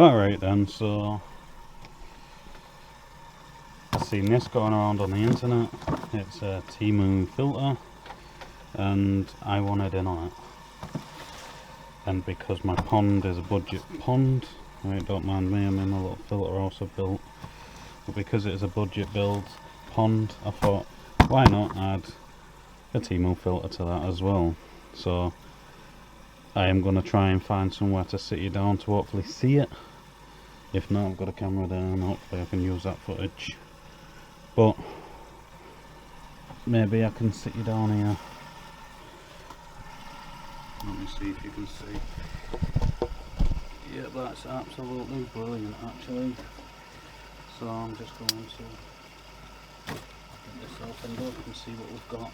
Alright then, so I've seen this going around on the internet. It's a TEMU filter and I wanted in on it. And because my pond is a budget pond, right, don't mind me, I'm in a little filter house I've built. But because it is a budget build pond, I thought, why not add a TEMU filter to that as well. So I am going to try and find somewhere to sit you down to hopefully see it. If not, I've got a camera there and hopefully I can use that footage. But maybe I can sit you down here. Let me see if you can see. Yeah, that's absolutely brilliant actually. So I'm just going to get this opened up and see what we've got.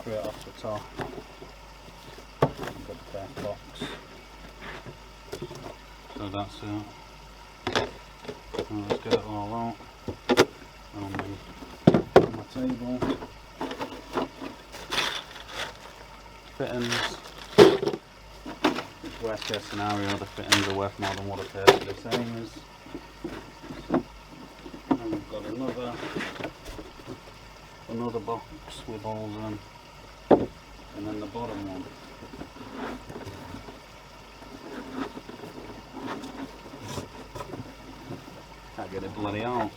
Straight off the top, I've got the back box. So that's it. Now let's get it all out on my table. Fittings. Worst case scenario, the fittings are worth more than what I paid for this anyways. And we've got another box with holes in, and then the bottom one. Can't get it bloody out.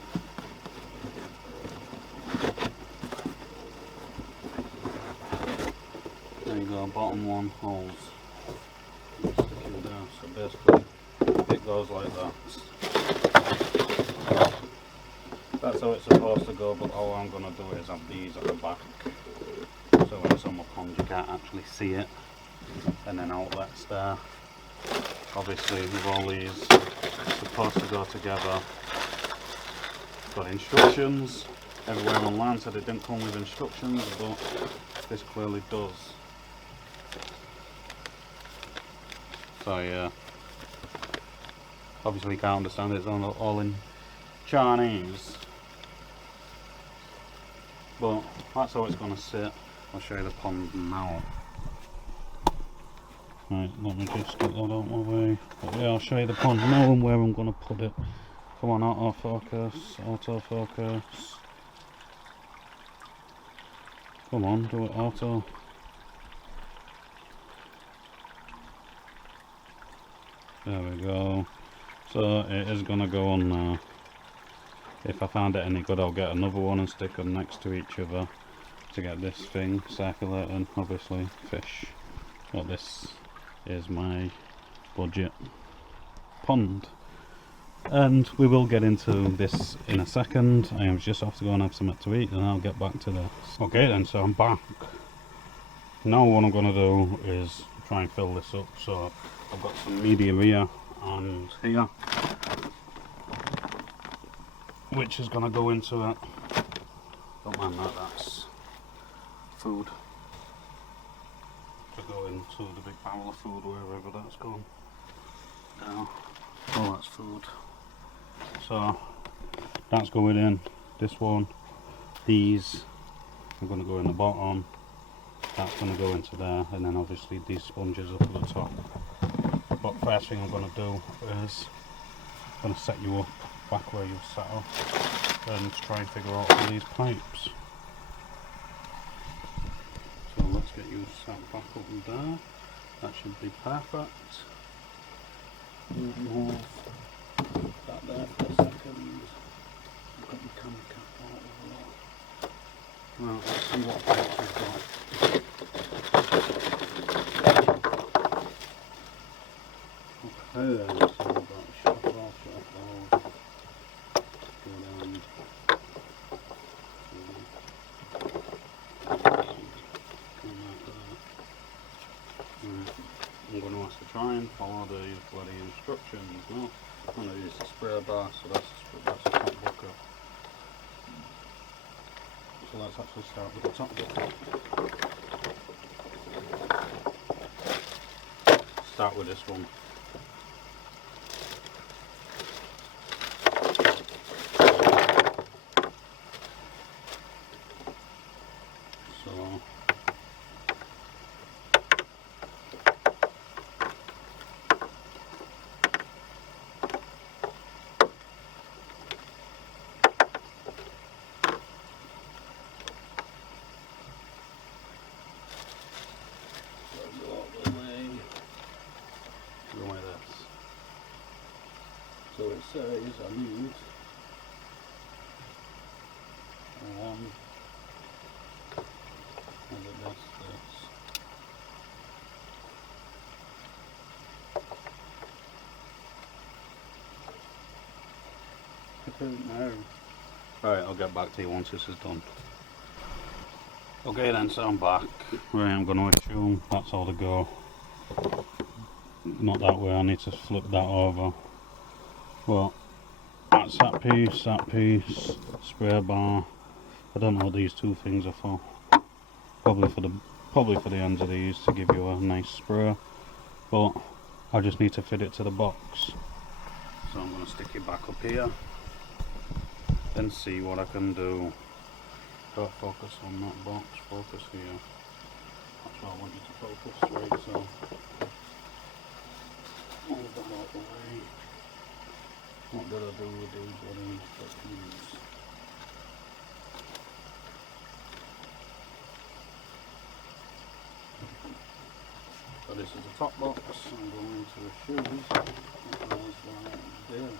There you go, bottom one, holes. Stick it down, so basically it goes like that. That's how it's supposed to go, but all I'm going to do is have these at the back. So when it's on my pond you can't actually see it. And then outlets there. Obviously with all these supposed to go together. Got instructions. Everywhere online said it didn't come with instructions, but this clearly does. So yeah, obviously you can't understand it, it's all in Chinese, but that's how it's going to sit. I'll show you the pond now. Right, let me just get that out of my way. But yeah, I'll show you the pond now and where I'm going to put it. Come on, autofocus, autofocus. Come on, do it auto. There we go. So it is going to go on now. If I find it any good, I'll get another one and stick them next to each other to get this thing circulating. Obviously fish. But this is my budget pond. And we will get into this in a second. I just have to go and have something to eat and I'll get back to this. Okay then, so I'm back. Now what I'm going to do is try and fill this up. So I've got some medium here and here, which is going to go into it. Don't mind that, that's food to go into the big barrel of food wherever that's gone. Now, oh, that's food. So that's going in. This one, these are going to go in the bottom. That's going to go into there, and then obviously these sponges up at the top. But first thing I'm going to do is I'm going to set you up back where you've sat up and try and figure out all these pipes. So let's get you sat back up and there. That should be perfect. Move that there for a second. I've got my camera cap out over there. Right, let's see what pipes we've got. Okay, so we've got shut off, go down. I'm going to have to try and follow these bloody instructions. No, I'm going to use the spray bar, so that's the top bucket. So let's actually start with the top bucket. Start with this one. So So it says I need one, and this. I don't know. Right, I'll get back to you once this is done. Okay then, so I'm back. Right, I'm going to assume that's all to go. Not that way, I need to flip that over. Well, that's that piece, spray bar. I don't know what these two things are for. Probably for the ends of these to give you a nice spray. But I just need to fit it to the box. So I'm going to stick it back up here and see what I can do. Don't focus on that box, focus here. That's what I want you to focus, right? So move that out the way. What did I do with these bloody instructions? So this is the top box. I'm going to assume it goes like this.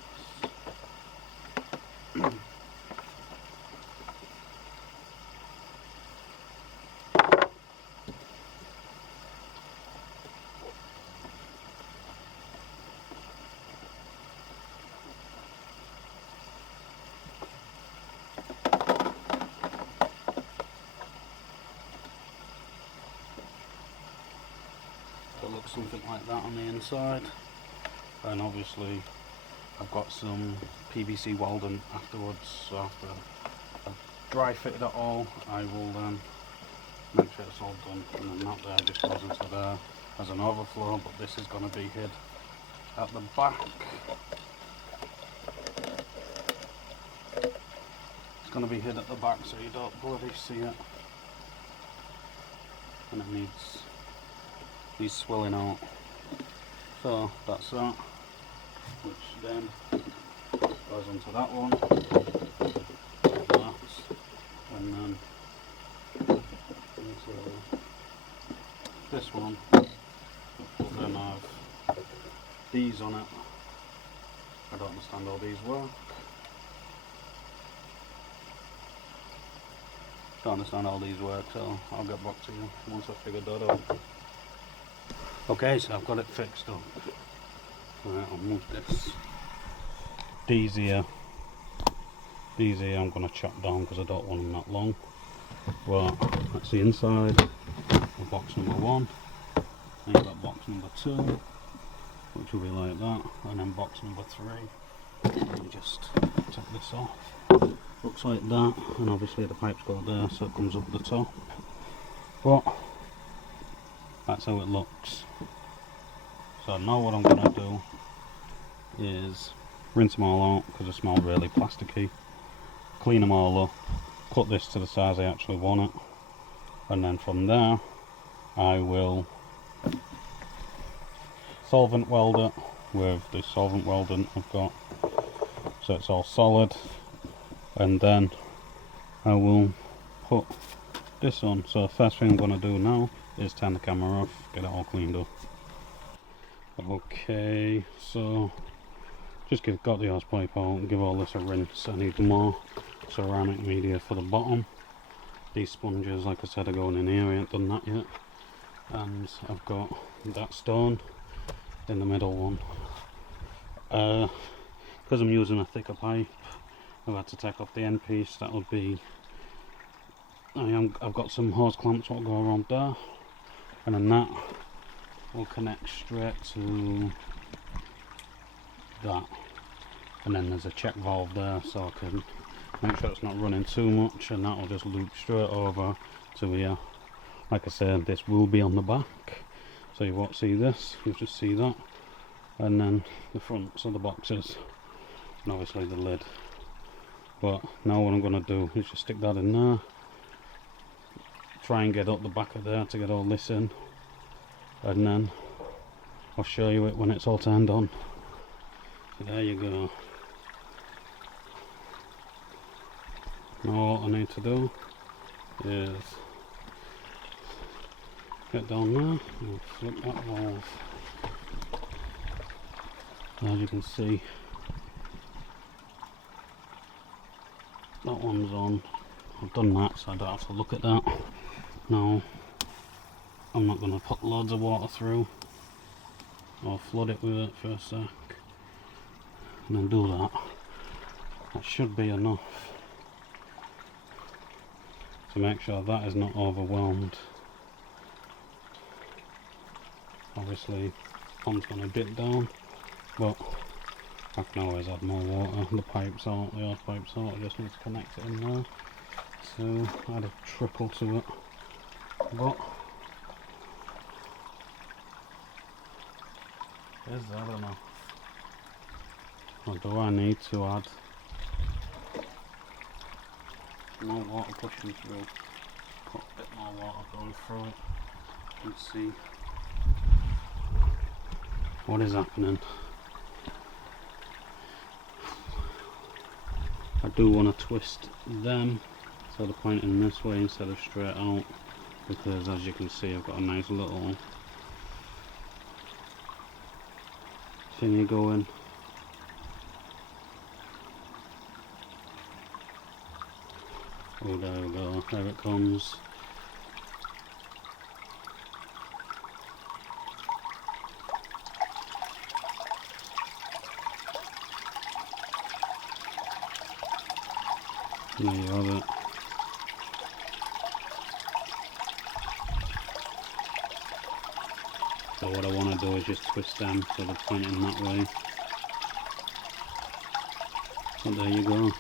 Looks something like that on the inside, and obviously I've got some PVC welding afterwards, so after I've dry fitted it all I will make sure it's all done, and then that there just goes into there as an overflow, but this is going to be hid at the back. It's going to be hid at the back so you don't bloody see it, and it needs swelling out. So that's that, which then goes onto that one, like that, and then into this one. We'll then have these on it. I don't understand how these work. Don't understand how these work, so I'll get back to you once I've figured that out. Okay, so I've got it fixed up. Right, I'll move this. These here I'm going to chop down because I don't want them that long. Well, that's the inside of box number 1. Then you've got box number 2, which will be like that, and then box number 3. You just take this off. Looks like that, and obviously the pipes go there, so it comes up the top. But that's how it looks. So now what I'm going to do is rinse them all out because they smell really plasticky, clean them all up, cut this to the size I actually want it, and then from there I will solvent weld it with the solvent welding I've got so it's all solid, and then I will put this on. So the first thing I'm going to do now is turn the camera off, get it all cleaned up. Okay, so just got the hose pipe out and give all this a rinse. I need more ceramic media for the bottom. These sponges, like I said, are going in here, I ain't done that yet. And I've got that stone in the middle one. Because I'm using a thicker pipe, I've had to take off the end piece. That would be, I've got some hose clamps that will go around there, and then that will connect straight to that, and then there's a check valve there so I can make sure it's not running too much, and that will just loop straight over to here. Like I said, this will be on the back, so you won't see this, you'll just see that, and then the fronts of the boxes, and obviously the lid. But now what I'm going to do is just stick that in there, try and get up the back of there to get all this in, and then I'll show you it when it's all turned on. So there you go. Now all I need to do is get down there and flip that valve. As you can see, that one's on. I've done that, so I don't have to look at that. Now, I'm not going to put loads of water through. I'll flood it with it for a sec, and then do that. That should be enough to make sure that is not overwhelmed. Obviously, pump's going to dip down, but I can always add more water. The pipe's out, the hose pipe's out, I just need to connect it in there. So add a trickle to it. But is that enough? Or do I need to add more water pushing through? Put a bit more water going through it and see what is happening. I do want to twist them so they're pointing this way instead of straight out, because as you can see I've got a nice little thingy going. Oh, there we go, there it comes. There you have it. So what I want to do is just twist them so they're pointing that way. But there you go.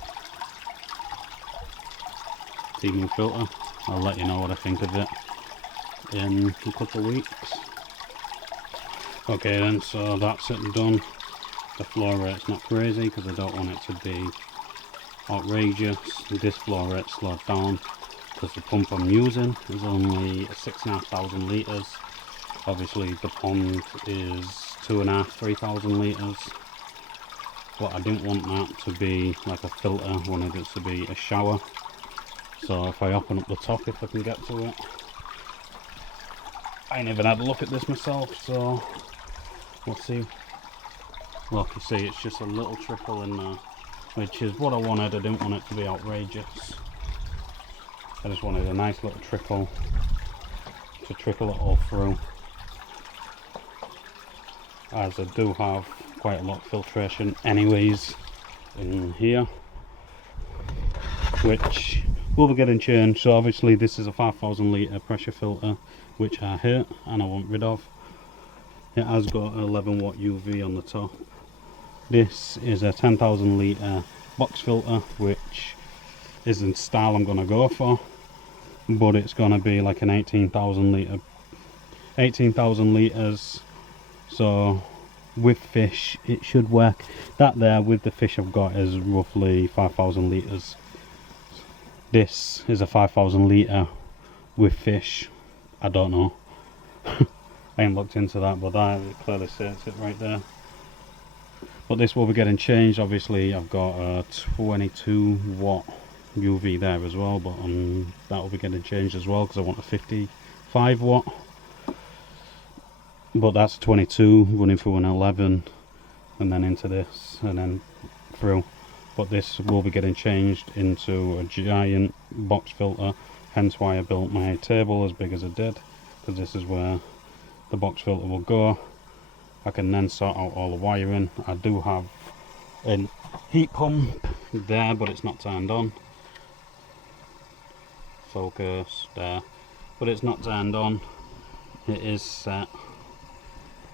TEMU filter. I'll let you know what I think of it in a couple of weeks. Okay then, so that's it done. The flow rate's not crazy because I don't want it to be outrageous. This flow rate slowed down because the pump I'm using is only 6,500 litres. Obviously the pond is 2,500–3,000 litres, but I didn't want that to be like a filter. I wanted it to be a shower. So if I open up the top, if I can get to it, I ain't even had a look at this myself, so let's see. Look, you see it's just a little trickle in there, which is what I wanted. I didn't want it to be outrageous. I just wanted a nice little trickle to trickle it all through, as I do have quite a lot of filtration anyways in here, which will be getting changed. So obviously this is a 5,000 litre pressure filter, which I hate and I want rid of. It has got an 11 watt UV on the top. This is a 10,000 litre box filter, which isn't the style I'm going to go for, but it's going to be like an 18,000 litres. So with fish it should work. That there with the fish I've got is roughly 5,000 litres. This is a 5,000 litre with fish. I don't know. I ain't looked into that, but that clearly states it right there. But this will be getting changed. Obviously I've got a 22 watt UV there as well, but that will be getting changed as well because I want a 55 watt. But that's 22 running through an 11 and then into this and then through. But this will be getting changed into a giant box filter, hence why I built my table as big as I did, because this is where the box filter will go. I can then sort out all the wiring. I do have a heat pump there, but it's not turned on. Focus there, but it's not turned on. It is set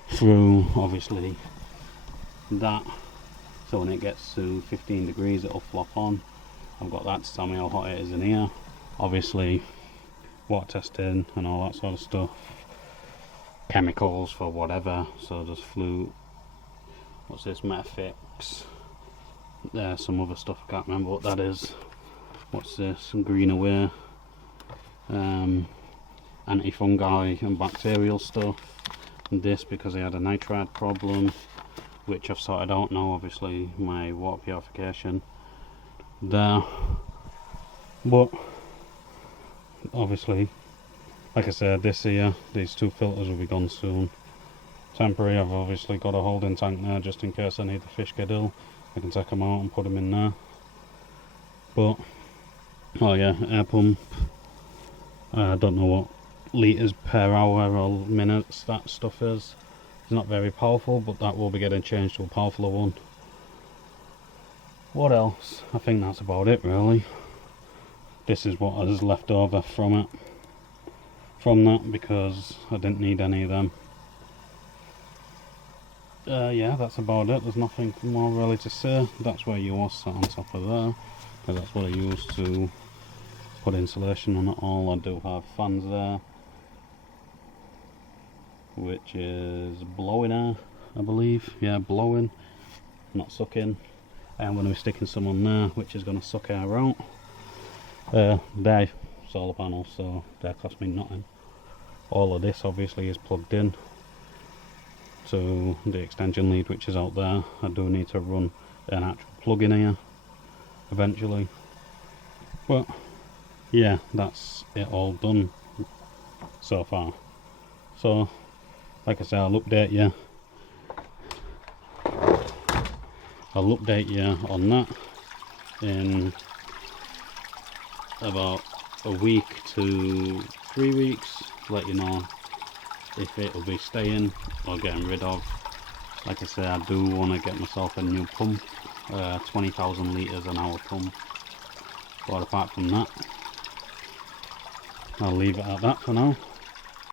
through obviously that, so when it gets to 15 degrees it'll flop on. I've got that to tell me how hot it is in here. Obviously water testing and all that sort of stuff, chemicals for whatever, so there's flute, what's this, Metafix, there's some other stuff, I can't remember what that is. What's this, green away, antifungi and bacterial stuff, and this because I had a nitride problem, which I've sorted out now. Obviously my water purification there, but obviously, like I said, this here, these 2 filters will be gone soon. Temporary, I've obviously got a holding tank there just in case any of the fish get ill. I can take them out and put them in there. But oh yeah, air pump, I don't know what litres per hour or minutes that stuff is. It's not very powerful, but that will be getting changed to a powerful one. What else? I think that's about it really. This is what is left over from it, from that, because I didn't need any of them. Yeah, that's about it. There's nothing more really to say. That's where you was sat on top of there, because that's what I used to put insulation on it all. I do have fans there, which is blowing air, I believe. Yeah, blowing, not sucking. And I'm going to be sticking some on there, which is going to suck air out. They're solar panels, so they cost me nothing. All of this obviously is plugged in to the extension lead, which is out there. I do need to run an actual plug in here eventually, but yeah, that's it all done so far. So like I say, I'll update you on that in about a week to 3 weeks, let you know if it will be staying or getting rid of. Like I say, I do want to get myself a new pump, 20,000 litres an hour pump, but apart from that, I'll leave it at that for now.